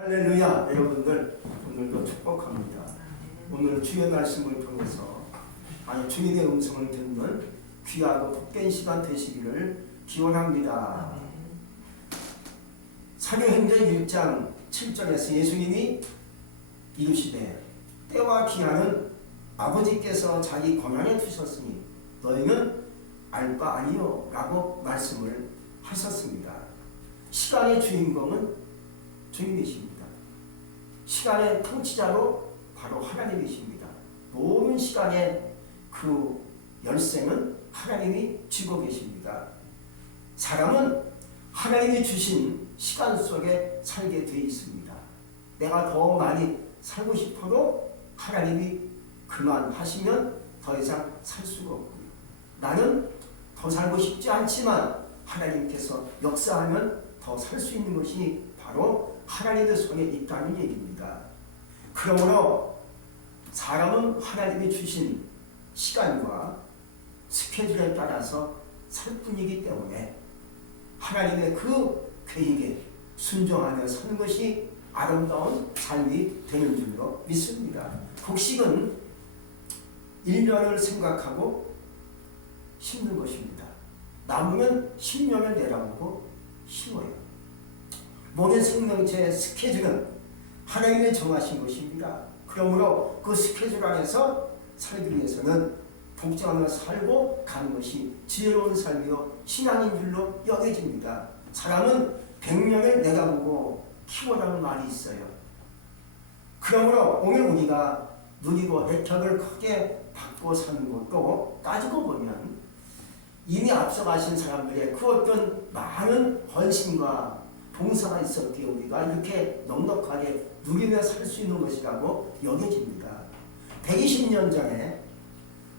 할렐루야. 여러분들 오늘도 축복합니다. 오늘 주의 말씀을 통해서 주님의 음성을 듣는 귀하고 복된 시간 되시기를 기원합니다. 사도행전 1장 7절에서 예수님이 이르시되 때와 기한은 아버지께서 자기 권한에 두셨으니 너희는 알 바 아니요 라고 말씀을 하셨습니다. 시간의 주인공은 주님이십니다. 시간의 통치자로 바로 하나님이십니다. 모든 시간의 그 열쇠는 하나님이 쥐고 계십니다. 사람은 하나님이 주신 시간 속에 살게 되어 있습니다. 내가 더 많이 살고 싶어도 하나님이 그만하시면 더 이상 살 수가 없고요. 나는 더 살고 싶지 않지만 하나님께서 역사하면 더 살 수 있는 것이 바로 하나님의 손에 있다는 얘기입니다. 그러므로 사람은 하나님이 주신 시간과 스케줄에 따라서 살 뿐이기 때문에 하나님의 그 계획에 순종하며 사는 것이 아름다운 삶이 되는 줄로 믿습니다. 곡식은 1년을 생각하고 심는 것입니다. 나무는 10년을 내다보고 심어요. 모든 생명체의 스케줄은 하나님이 정하신 것입니다. 그러므로 그 스케줄 안에서 살기 위해서는 복종하며 살고 가는 것이 지혜로운 삶이요 신앙인 줄로 여겨집니다. 사람은 100년을 내다보고 키워라는 말이 있어요. 그러므로 오늘 우리가 누리고 혜택을 크게 받고 사는 것도 따지고 보면 이미 앞서가신 사람들의 그 어떤 많은 헌신과 봉사가 있었기에 우리가 이렇게 넉넉하게 누리며 살 수 있는 것이라고 여겨집니다. 120년 전에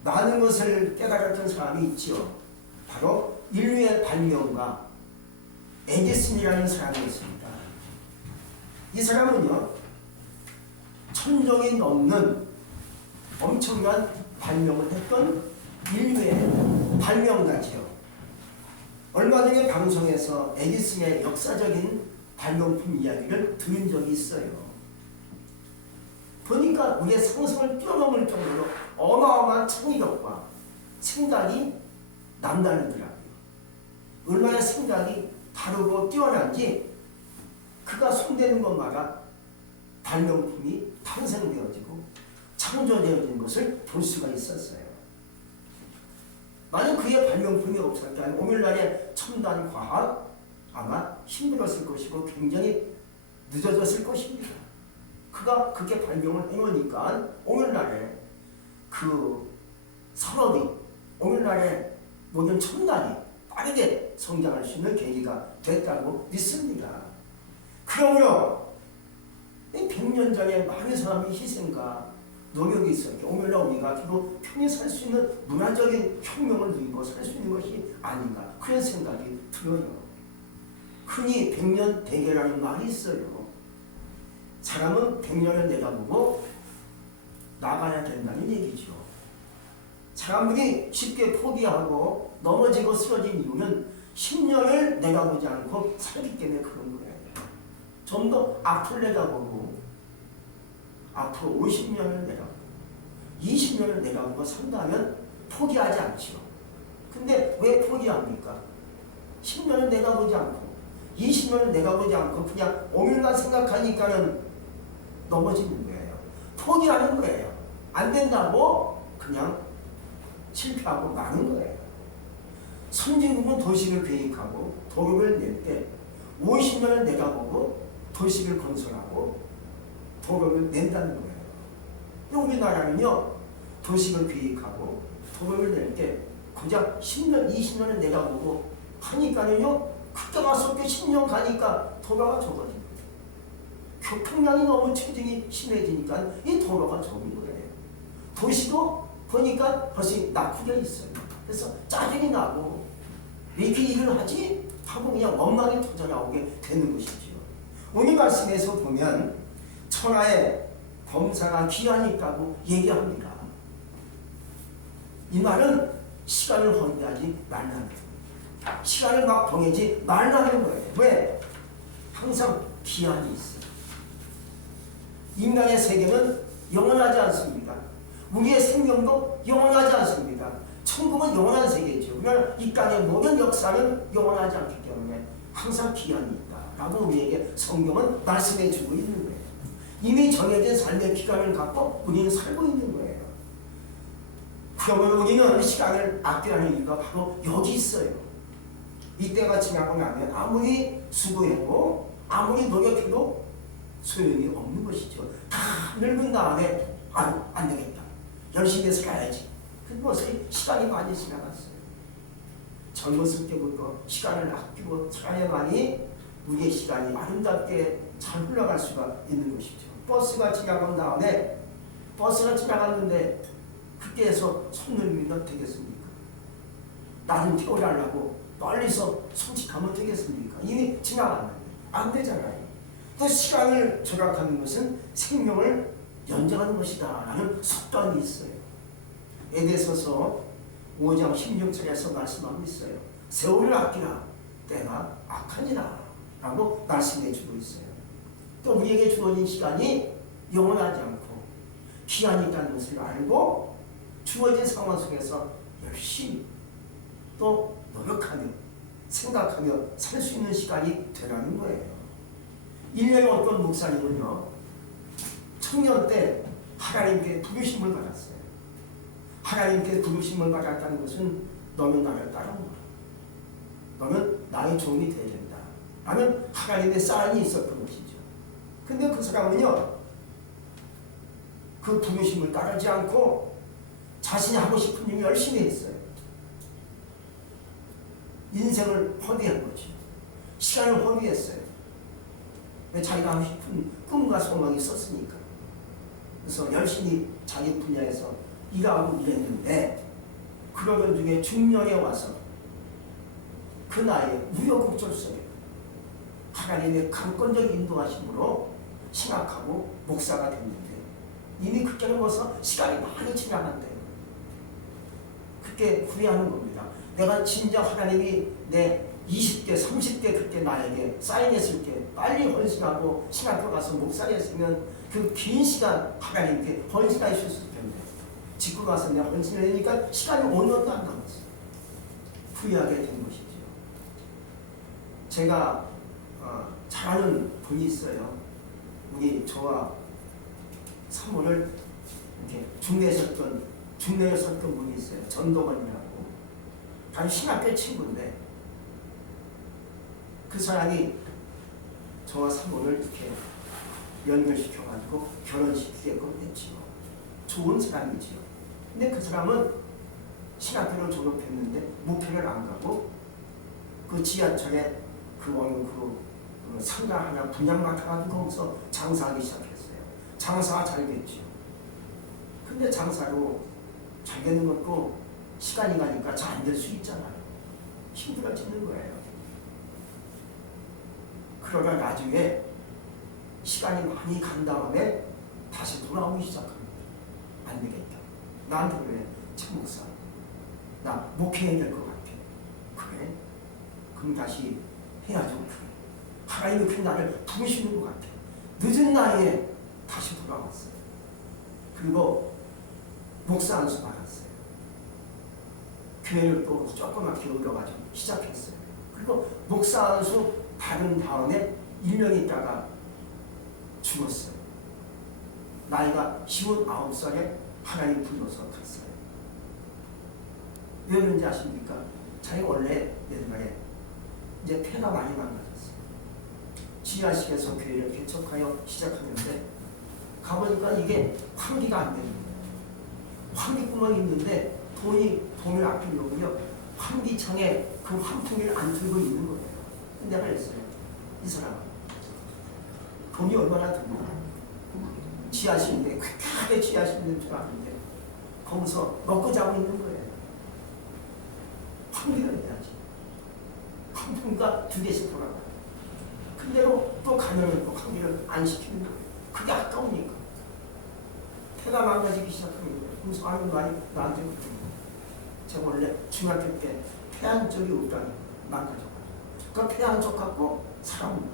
많은 것을 깨달았던 사람이 있지요. 바로 인류의 발명가 에디슨이라는 사람이 있습니다. 이 사람은요, 1000종이 넘는 엄청난 발명을 했던 인류의 발명가지요. 얼마 전에 방송에서 에디슨의 역사적인 발명품 이야기를 들은 적이 있어요. 보니까 우리의 상상을 뛰어넘을 정도로 어마어마한 창의력과 생각이 남다르더라고요. 얼마나 생각이 다르고 뛰어난지 그가 손대는 것마다 발명품이 탄생되어지고 창조되어진 것을 볼 수가 있었어요. 만약 그의 발명품이 없었다면 오늘날의 첨단 과학 아마 힘들었을 것이고 굉장히 늦어졌을 것입니다. 그가 그렇게 발명을 해놓으니까 오늘날의 그 산업이, 오늘날의 모든 첨단이 빠르게 성장할 수 있는 계기가 됐다고 믿습니다. 그러므로 100년 전에 많은 사람이 희생과 노력이 있었기에 오늘날 우리가 비록 편히 살 수 있는 문화적인 혁명을 누리고 살 수 있는 것이 아닌가 그런 생각이 들어요. 흔히 100년 대계라는 말이 있어요. 사람은 100년을 내다보고 나가야 된다는 얘기죠. 사람들이 쉽게 포기하고 넘어지고 쓰러진 이유는 10년을 내다보지 않고 살기 때문에 그런 거예요. 좀 더 앞을 내다보고 앞으로 50년을 내다보고 20년을 내다보고 산다면 포기하지 않죠. 근데 왜 포기합니까? 10년을 내다보지 않고 20년을 내다보지 않고 그냥 오늘만 생각하니까는 넘어지는 거예요. 포기하는 거예요. 안 된다고 그냥 실패하고 마는 거예요. 선진국은 도시를 계획하고 도로를 낼 때 50년을 내다보고 도시를 건설하고 도로를 낸다는 거예요. 우리나라는요, 도시를 계획하고 도로를 낼 때 고작 10년, 20년을 내다보고 하니까는요, 그때가 쏟게 10년 가니까 도로가 적어집니다. 교통량이 너무 체증이 심해지니까 이 도로가 적은 거예요. 도시도 보니까 벌써 낙후되어 있어요. 그래서 짜증이 나고 왜 이렇게 일을 하지? 하고 그냥 원망이 터져 나오게 되는 것이죠. 오늘 말씀에서 보면 천하에 범사가 기한이 있다고 얘기합니다. 이 말은 시간을 허비하지 말라는 거예요. 시간을 막 보내지 말라는 거예요. 왜? 항상 기한이 있어요. 인간의 세계는 영원하지 않습니다. 우리의 생명도 영원하지 않습니다. 천국은 영원한 세계죠. 그러나 이 땅의 모든 역사는 영원하지 않기 때문에 항상 기한이 있다라고 우리에게 성경은 말씀해 주고 있는 거예요. 이미 정해진 삶의 기간을 갖고 우리는 살고 있는 거예요. 그러면 우리는 시간을 아끼라는 이유가 바로 여기 있어요. 이때가 지나고 나면 아무리 수고해도 아무리 노력해도 소용이 없는 것이죠. 다 늙은 다음에 안 되겠다. 열심히 살아야지. 그것이 시간이 많이 지나갔어요. 젊었을 때부터 시간을 아끼고 살아야만이 우리의 시간이 아름답게 잘 흘러갈 수가 있는 것이죠. 버스가 지나간 다음에 버스가 지나갔는데 그때에서 손놀리면 되겠습니까? 나 좀 태워달라고 멀리서 손짓하면 되겠습니까? 이미 지나갔는데 안 되잖아요. 또 시간을 절약하는 것은 생명을 연장하는 것이다 라는 속담이 있어요. 에베소서 5장 16절에서 말씀하고 있어요. 세월을 아끼라 때가 악하니라 라고 말씀해 주고 있어요. 또 우리에게 주어진 시간이 영원하지 않고 기한이 있다는 것을 알고 주어진 상황 속에서 열심히 또 노력하며 생각하며 살 수 있는 시간이 되라는 거예요. 일년에 어떤 목사님은요, 청년 때 하나님께 부르심을 받았어요. 하나님께 부르심을 받았다는 것은 너는 나를 따라오라. 너는 나의 종이 되어야 된다. 라는 하나님의 사인이 있었던 것이죠. 근데 그 사람은요, 그 부르심을 따르지 않고 자신이 하고 싶은 일 열심히 했어요. 인생을 허비한 거죠. 시간을 허비했어요. 왜 자기가 하고 싶은 꿈과 소망이 있었으니까. 그래서 열심히 자기 분야에서 일하고 일했는데 그러던 중에 중년에 와서 그 나이에 우여곡절 속에 하나님의 강권적 인도하심으로 신학하고 목사가 됐는데 이미 그때는 벌써 시간이 많이 지나간대요. 그때 후회하는 겁니다. 내가 진짜 하나님이 내 20대, 30대 그때 나에게 사인했을 때 빨리 헌신하고 신학교 가서 목사를 했으면 그 긴 시간 하나님께 헌신할 수 있을 텐데 짓고 가서 내가 헌신을 하니까 시간이 5년도 안 남았어요. 후회하게 된 것이죠. 제가 잘 아는 분이 있어요. 우리 저와 사모를 이렇게 중내에 섰던 분이 있어요. 전도건이라고. 아주 신학교 친구인데 그 사람이 저와 사모를 이렇게 연결시켜가지고 결혼시키게끔 했지요. 좋은 사람이지요. 근데 그 사람은 신학교를 졸업했는데 목회를 안 가고 그 지하철에 그 상가 하나 분양 맡아가지고 거기서 장사하기 시작했어요. 장사가 잘 됐지요. 근데 장사로 잘 되는 것도 시간이 가니까 잘 안 될 수 있잖아요. 힘들어지는 거예요. 그러다 나중에 시간이 많이 간 다음에 다시 돌아오기 시작합니다. 안 되겠다. 나한테 그래. 참 목사. 나 목회해야 될 것 같아. 그래? 그럼 다시 해야죠. 그래. 하나님이 그 나를 부르시는 것 같아. 늦은 나이에 다시 돌아왔어요. 그리고 목사 안수 받았어요. 교회를 또 조그맣게 올려가지고 시작했어요. 그리고 목사 안수 받은 다음에 1년 있다가 죽었어요. 나이가 59살에 하나님 불러서 갔어요. 왜 그런지 아십니까? 자기가 원래 옛날에 이제 폐가 많이 망가졌어요. 지하실에서 교회를 개척하여 시작하는데 가보니까 이게 환기가 안 되는 거예요. 환기구멍이 있는데 돈을 아끼려고요. 환기창에 그 환풍기를 안 틀고 있는 거예요. 내가 그랬어요. 이 사람 돈이 얼마나 드나? 지하실인데 쾌쾌하게 지하실인 줄 아는데 거기서 먹고 자고 있는 거예요. 환기를 해야지. 환풍기가 2개씩 돌아가요. 근데로 또 가면은 또 환기를 안 시키는 거예요. 그게 아까우니까. 폐가 망가지기 시작하는 거예요. 그래서 나한테 그러는 제가 원래 중학교 때 폐 한쪽이 없다니 망가져가지고 그 폐 한쪽 갖고 살아온 거예요.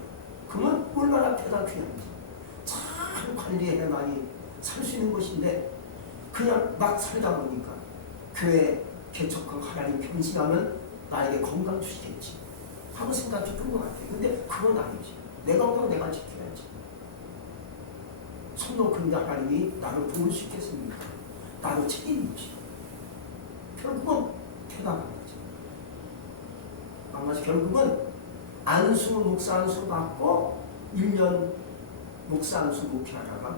그러면 얼마나 폐가 귀한지 잘 관리해야만이 살 수 있는 것인데 그냥 막 살다 보니까 교회 개척한 하나님 변신하면 나에게 건강 주시겠지 하고 생각했던 것 같아요. 근데 그건 아니지. 내 건강 내가 지켜야지. 손 놓고 있는 하나님이 나를 도울 수 있겠습니까? 나도 책임이지. 결국은 대답한 거지. 아마 결국은 안수 목사 안수 받고 1년 목사 안수 목회하다가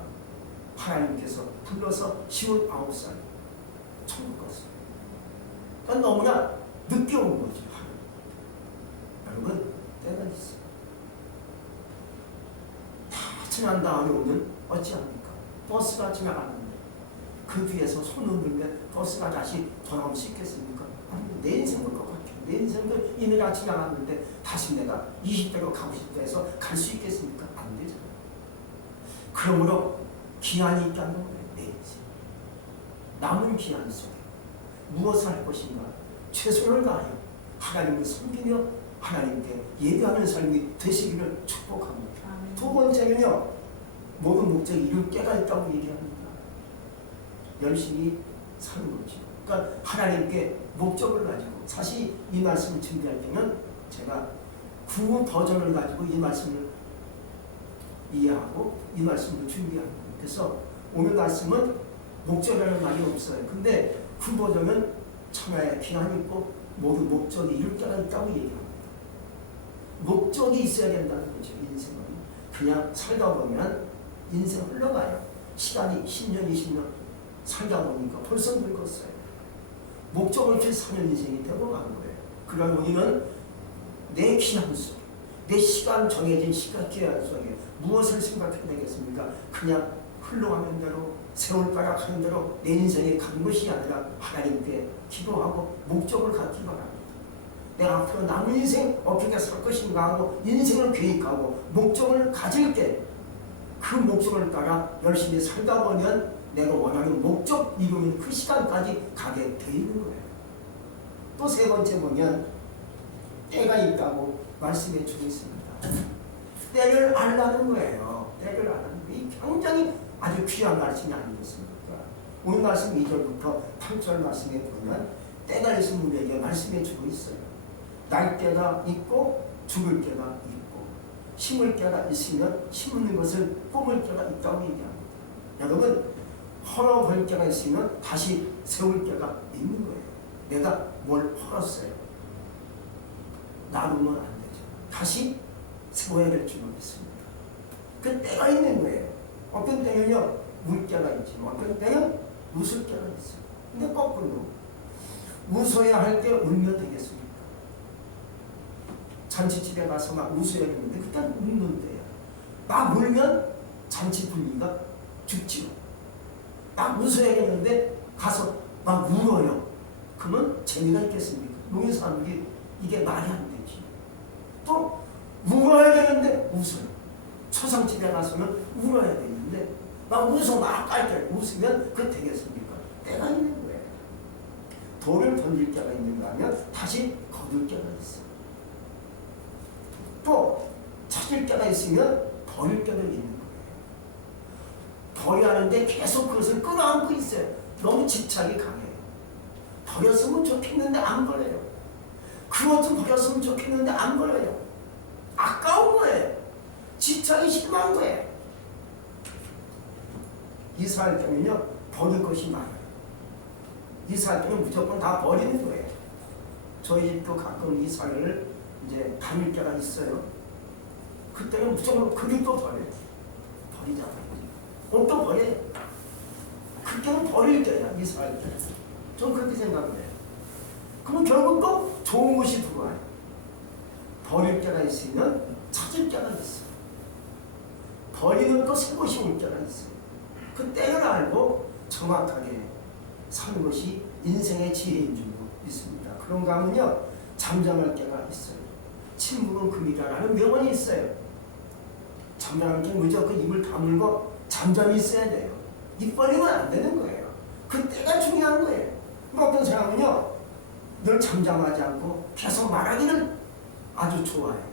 하나님께서 불러서 19살 천국 갔어요. 그러니까 너무나 늦게 온 거죠. 여러분 때가 있어요. 다 지난 다음에 오면 어찌합니까? 버스가 지나가는데 그 뒤에서 손 흔들면 버스가 다시 돌아올 수 있겠습니까? 아니, 내 인생도 똑같아요. 내 인생도 이내가 지나갔는데 다시 내가 20대로 가고 싶다 해서 갈 수 있겠습니까? 안 되잖아요. 그러므로 기한이 있다는 거예요. 내 인생. 남은 기한 속에 무엇을 할 것인가? 최선을 다하여 하나님을 섬기며 하나님께 예배하는 삶이 되시기를 축복합니다. 두 번째는요. 모든 목적이 이룰 때가 있다고 얘기합니다. 열심히 사는 거죠. 그러니까 하나님께 목적을 가지고 사실 이 말씀을 준비할 때는 제가 구문 버전을 가지고 이 말씀을 이해하고 이 말씀을 준비합니다. 그래서 오늘 말씀은 목적이라는 말이 없어요. 근데 그 버전은 천하에 기한이 있고 모든 목적이 이룰 때가 있다고 얘기합니다. 목적이 있어야 된다는 거죠. 인생은 그냥 살다 보면 인생 흘러가요. 시간이 10년, 20년 살다 보니까 벌써 늙었어요. 목적을 없이 사는 인생이 되고 만 거예요. 그러면 우리는 내 기한 속에, 내 시간 정해진 시간 기한 속에 무엇을 생각해내겠습니까? 그냥 흘러가는 대로 세월가락 하는 대로 내 인생에 간 것이 아니라 하나님께 기도하고 목적을 갖기 바랍니다. 내가 앞으로 남은 인생 어떻게 살 것인가 하고 인생을 계획하고 목적을 가질 때 그 목적을 따라 열심히 살다 보면 내가 원하는 목적 이루는 그 시간까지 가게 돼 있는 거예요. 또 세 번째 보면 때가 있다고 말씀해 주고 있습니다. 때를 알라는 거예요. 때를 알라는 거예요. 이 굉장히 아주 귀한 말씀이 아니겠습니까? 오늘 말씀 2절부터 8절 말씀에 보면 때가 있으면 우리에게 말씀해 주고 있어요. 날 때가 있고 죽을 때가 있고 심을 때가 있으면 심는 것을 뽑을 때가 있다고 얘기합니다. 여러분 헐어볼 때가 있으면 다시 세울 때가 있는 거예요. 내가 뭘 헐었어요. 놔두면 안 되죠. 다시 세워야 될 줄 믿습니다. 그 때가 있는 거예요. 어떤 때는요 울 때가 있지만 어떤 때는 웃을 때가 있어요. 근데 거꾸로 웃어야 할 때 울면 되겠습니까? 잔치집에 가서 막 웃어야 되는데 그때는 웃는 때예요. 막 울면 잔치 분위기가 죽지요. 막 웃어야겠는데 가서 막 울어요. 그러면 재미가 있겠습니까? 용인 사람들이 이게 말이 안 되지. 또 울어야 되는데 웃어요. 초상집에 가서는 울어야 되는데 막 웃어 막 깔깔 웃으면 그게 되겠습니까? 때가 있는 거예요. 돌을 던질 때가 있는가 하면 다시 거둘 때가 있어요. 또 찾을 때가 있으면 버릴 때도 있는 거예요. 버려야 하는데 계속 그것을 끌어안고 있어요. 너무 집착이 강해요. 버렸으면 좋겠는데 안 버려요. 그것 좀 버렸으면 좋겠는데 안 버려요. 아까운 거예요. 집착이 심한 거예요. 이사할 때는요 버릴 것이 많아요. 이사할 때는 무조건 다 버리는 거예요. 저희 집도 가끔 이사를 이제 다닐 때가 있어요. 그때는 무조건 그릇도 버려요. 버리잖아요. 옷도 버려요. 그때는 버릴 때야. 이사할 때. 좀 그렇게 생각을 해요. 그럼 결국 또 좋은 것이 들어와요. 버릴 때가 있으면 찾을 때가 있어요. 버리는 또 새 것이 올 때가 있어요. 그 때를 알고 정확하게 사는 것이 인생의 지혜인 줄 믿습니다. 그런가 하면요 잠잠할 때가 있어요. 침묵은 금이다라는 명언이 있어요. 잠잠할 때 무조건 입을 다물고 잠잠히 있어야 돼요. 입 벌리면 안 되는 거예요. 그 때가 중요한 거예요. 어떤 사람은요 늘 잠잠하지 않고 계속 말하기를 아주 좋아해요.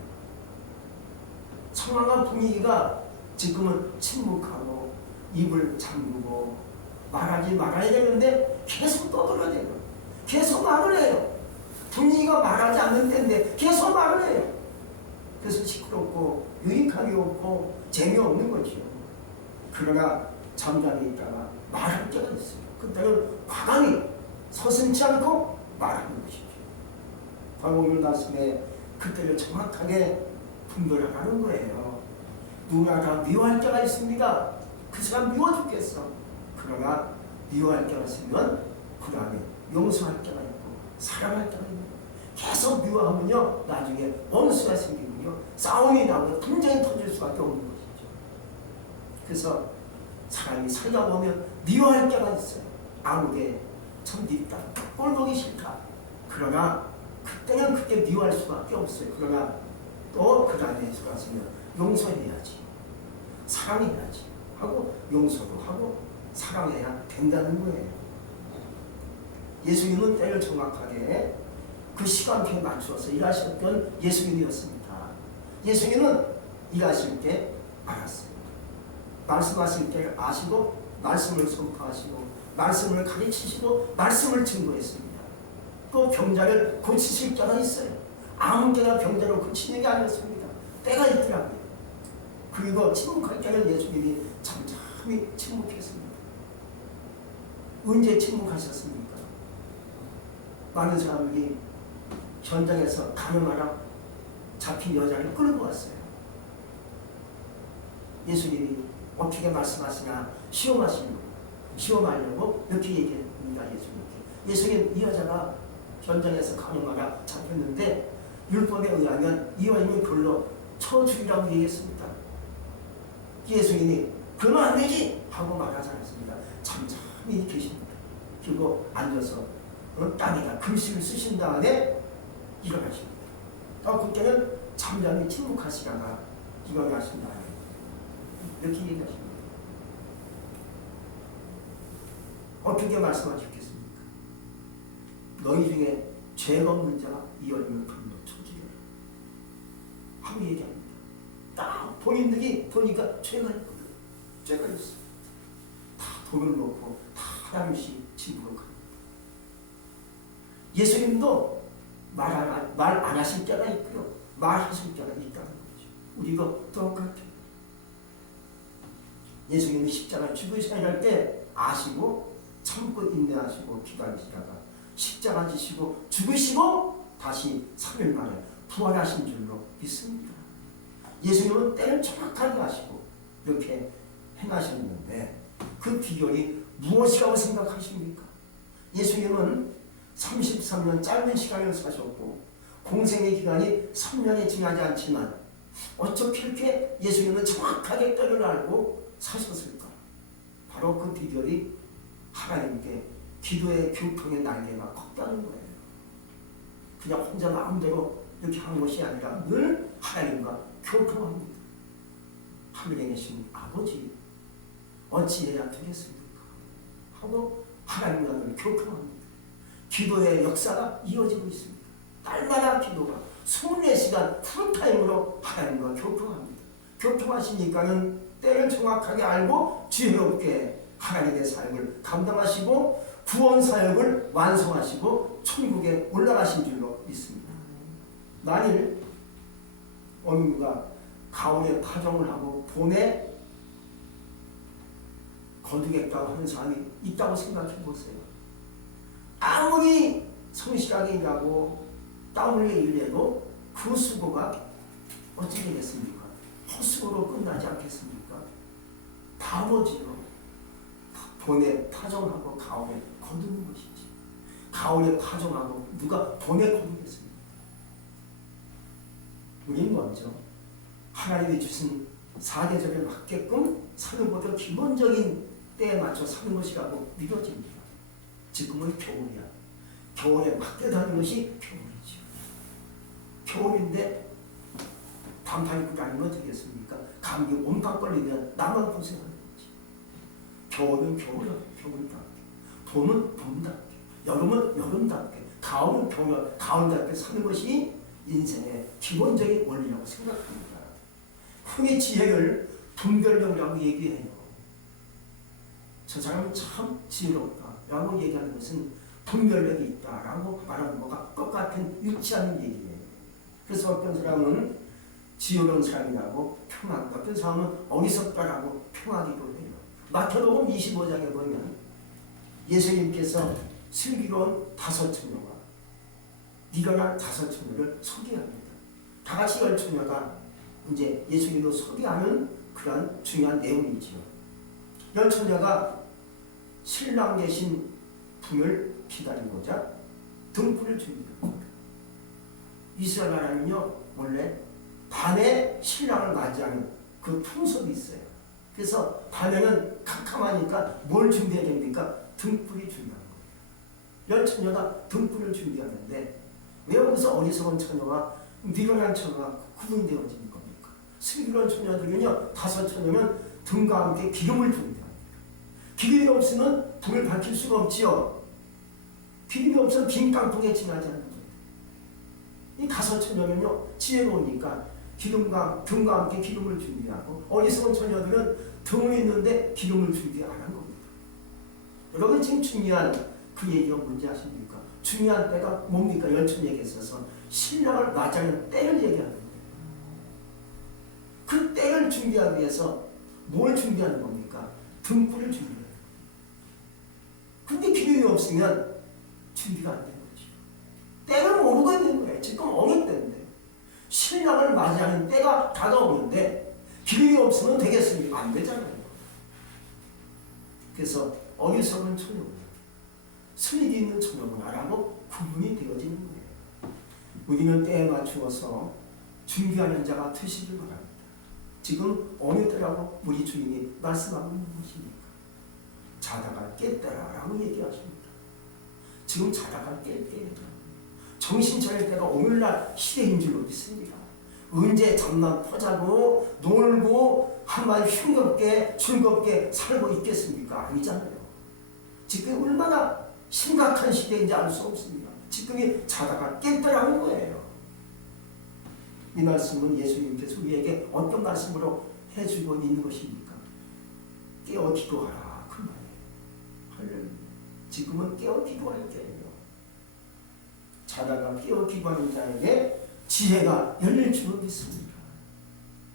상황과 분위기가 지금은 침묵하고 입을 잠그고 말하지 말아야 되는데 계속 떠들어대요. 계속 말을 해요. 분위기가 말하지 않는 때인데 계속 말을 해요. 그래서 시끄럽고 유익함이 없고 재미없는 거죠. 그러나 잠잠히 있다가 말할 때가 있어요. 그때는 과감히 서슴지 않고 말하는 것이죠. 바로 오늘 말씀에 그때를 정확하게 분별하라는 거예요. 누구나 미워할 때가 있습니다. 그 사람 미워 죽겠어. 그러나 미워할 때가 있으면 그 안에 용서할 때가 있고 사랑할 때가 있고 계속 미워하면요 나중에 원수가 생기면요 싸움이 나고 분쟁이 터질 수밖에 없는 것이죠. 그래서 사람이 살다 보면 미워할 때가 있어요. 아무게 참 밉다, 꼴 보기 싫다. 그러나 그때는 그때 미워할 수밖에 없어요. 그러나 또 그 다음에 들어가서면 용서해야지, 사랑해야지 하고 용서도 하고 사랑해야 된다는 거예요. 예수님은 때를 정확하게 그 시간표에 맞추어서 일하셨던 예수님이었습니다. 예수님은 일하실 때 알았어요. 말씀하실 때 아시고 말씀을 선포하시고 말씀을 가르치시고 말씀을 증거했습니다. 또 병자를 고치실 때가 있어요. 아무 때나 병자를 고치는 게 아니었습니다. 때가 있더라고요. 그리고 침묵할 때는 예수님이 잠잠히 침묵했습니다. 언제 침묵하셨습니까? 많은 사람들이 현장에서 가늠하라 잡힌 여자를 끌고 왔어요. 예수님이 어떻게 말씀하시나 시험하려고 이렇게 얘기합니다. 예수님 이 여자가 현장에서 가늠하라 잡혔는데 율법에 의하면 이 여인은 별로 쳐죽이라고 얘기했습니다. 예수님이 그러면 안 되지 하고 말하지 않았습니다. 잠잠히 계십니다. 그리고 앉아서 땅에다 글씨를 쓰신 다음에 일어나십니다. 그때는 잠잠히 침묵하시다가 일어나신다. 이렇게 얘기하십니다. 어떻게 말씀하셨겠습니까? 너희 중에 죄가 없는 자가 이 여인을 불러 쳐주리라 하고 얘기합니다. 딱 본인들이 보니까 죄가 있거든. 죄가 있어. 다 돈을 놓고 다 하나씩 집으로 갑니다. 예수님도 말 안 하실 때가 있고요. 말하실 때가 있다는 거죠. 우리도 똑같아요. 예수님이 십자가 죽으셔야 할 때 아시고 참고 인내하시고 기다리시다가 십자가 지시고 죽으시고 다시 3일 만에 부활하신 줄로 믿습니다. 예수님은 때를 정확하게 아시고 이렇게 행하셨는데 그 비결이 무엇이라고 생각하십니까? 예수님은 33년 짧은 시간을 사셨고 공생의 기간이 3년이 지나지 않지만 어떻게 이렇게 예수님은 정확하게 때를 알고 사셨을까? 바로 그 비결이 하나님께 기도의 교통의 날개가 컸다는 거예요. 그냥 혼자 마음대로 이렇게 하는 것이 아니라 늘 하나님과 교통합니다. 하늘에 계신 아버지 어찌해야 되겠습니까? 하고 하나님과 늘 교통합니다. 기도의 역사가 이어지고 있습니다. 날마다 기도가 24시간 풀타임으로 하나님과 교통합니다. 교통하시니까는 때를 정확하게 알고 지혜롭게 하나님의 사역을 감당하시고 구원 사역을 완성하시고 천국에 올라가신 줄로 믿습니다. 만일 어느 누가 가을에 파종을 하고 봄에 거두겠다고 하는 사람이 있다고 생각해 보세요. 아무리 성실하게 일하고 땀 흘려 일해도 그 수고가 어찌 되겠습니까? 헛수고로 끝나지 않겠습니까? 바보지요. 봄에 파종하고 가을에 거두는 것이지. 가을에 파종하고 누가 봄에 거두겠습니까? 우리는 먼저 하나님이 주신 사계절에 맞게끔 사는 것도 기본적인 때에 맞춰 사는 것이라고 믿어집니다. 지금은 겨울이야. 겨울에 맞게 사는 것이 겨울이죠. 겨울인데 반팔 입고 다니면 되겠습니까? 감기 온갖 걸리면 나만 고생하는 거지. 겨울은 겨울답게, 봄은 봄답게, 여름은 여름답게, 가을은 가을답게 사는 것이 인생의 기본적인 원리라고 생각합니다. 흔히 지혜를 분별력이라고 얘기해요. 저 사람은 참 지혜롭다 라고 얘기하는 것은 분별력이 있다라고 말하는 것과 똑같은 일치하는 얘기예요. 그래서 어떤 사람은 지혜로운 사람이라고 평하고 어떤 사람은 어리석다라고 평하기도 해요. 마태복음 25장에 보면 예수님께서 슬기로운 5처녀와 네가 난 5처녀를 소개합니다. 다 같이 10처녀가 이제 예수님을 소개하는 그런 중요한 내용이지요. 10처녀가 신랑 계신 분을 기다리고자 등불을 준비합니다. 이스라엘 나라는요 원래 밤에 신랑을 맞이하는 그 풍습이 있어요. 그래서 밤에는 캄캄하니까 뭘 준비해야 됩니까? 등불이 중요한 거예요. 10처녀가 등불을 준비하는데 왜 여기서 어리석은 처녀와 미련한 처녀가 구분이 되어지는 겁니까? 슬기로운 처녀들은요 5처녀는 등과 함께 기름을 준비합니다. 기름이 없으면 불을 밝힐 수가 없지요. 기름이 없으면 빈 깡통에 지나지 않는 거예요. 이 5처녀는요 지혜로우니까 등과 함께 기름을 준비하고 어리석은 처녀들은 등은 있는데 기름을 준비 안 한 겁니다. 여러분 지금 중요한 그 얘기가 뭔지 아십니까? 중요한 때가 뭡니까? 10처녀에게 있어서 신랑을 맞이하는 때를 얘기하는 거예요. 그 때를 준비하기 위해서 뭘 준비하는 겁니까? 등불을 준비하는 거예요. 근데 기름이 없으면 준비가 안 되는 거죠. 때를 모르고 있는 거예요. 지금 어느 때인데 신랑을 맞이하는 때가 다가오는데 기름이 없으면 되겠습니까? 안 되잖아요. 그래서 어리석은 처녀구나, 슬기 있는 처녀구나라고 구분이 되어지는 거예요. 우리는 때에 맞추어서 준비하는 자가 되시길 바랍니다. 지금 어느 때라고 우리 주님이 말씀하고 있는 것입니까? 자다가 깼다라고 얘기하십니다. 지금 자다가 깰 때예요. 정신 차릴 때가 오늘날 시대인 줄 믿습니다. 언제 잠만 퍼자고 놀고 한번 흉겁게 즐겁게 살고 있겠습니까? 아니잖아요. 지금 얼마나 심각한 시대인지 알 수 없습니다. 지금이 자다가 깼더라는 거예요. 이 말씀은 예수님께서 우리에게 어떤 말씀으로 해주고 있는 것입니까? 깨어 기도하라 그 말이에요. 할렐루야. 지금은 깨어 기도할 때예요. 자다가 깨어 기도하는 자에게 지혜가 열릴 줄을 믿습니다.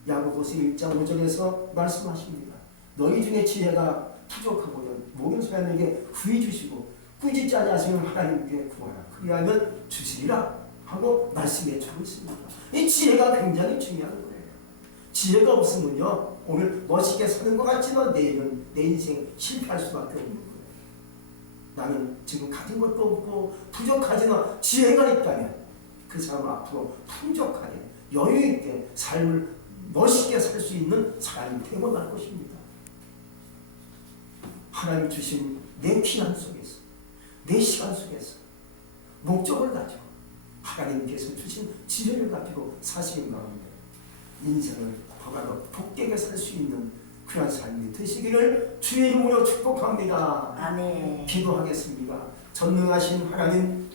야고보서 1장 5절에서 말씀하십니다. 너희 중에 지혜가 부족하거든 모든 사람에게 구해 주시고 꾸짖지 아니하시면 하나님께 구하라. 그리하면 주시리라 하고 말씀해 주고 있습니다. 이 지혜가 굉장히 중요한 거예요. 지혜가 없으면요 오늘 멋있게 사는 것 같지만 내일은 내 인생 실패할 수밖에 없는 거예요. 나는 지금 가진 것도 없고 부족하지만 지혜가 있다면 그 사람 앞으로 풍족하게 여유있게 삶을 멋있게 살 수 있는 사람이 되어갈 것입니다. 하나님 주신 내 기한 속에서 내 시간 속에서 목적을 가지고 하나님께서 주신 지혜를 가지고 사시는 가운데 인생을 더가더 복되게 살 수 있는 그런 삶이 되시기를 주의 이름으로 축복합니다. 아멘. 기도하겠습니다. 전능하신 하나님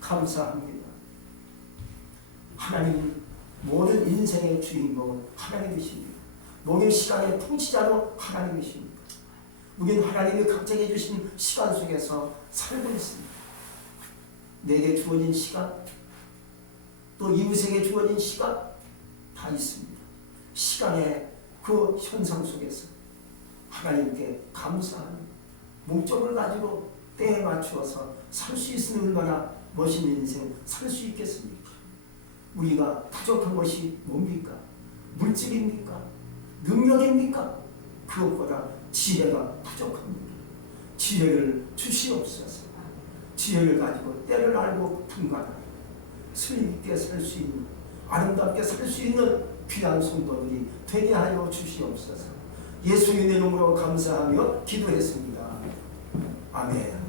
감사합니다. 하나님 모든 인생의 주인공은 하나님이십니다. 모든 시간의 통치자로 하나님이십니다. 우리는 하나님이 각자에게 주신 시간 속에서 살고 있습니다. 내게 주어진 시간 또 이웃에게 주어진 시간 다 있습니다. 시간의 그 현상 속에서 하나님께 감사하는 목적을 가지고 때에 맞추어서 살 수 있으면 얼마나 멋있는 인생 살 수 있겠습니까? 우리가 부족한 것이 뭡니까? 물질입니까? 능력입니까? 그것보다 지혜가 부족합니다. 지혜를 주시옵소서. 지혜를 가지고 때를 알고 분간하고 스림 있게 살 수 있는 아름답게 살 수 있는 귀한 성도들이 되게 하여 주시옵소서. 예수님의 이름으로 감사하며 기도했습니다. 아멘.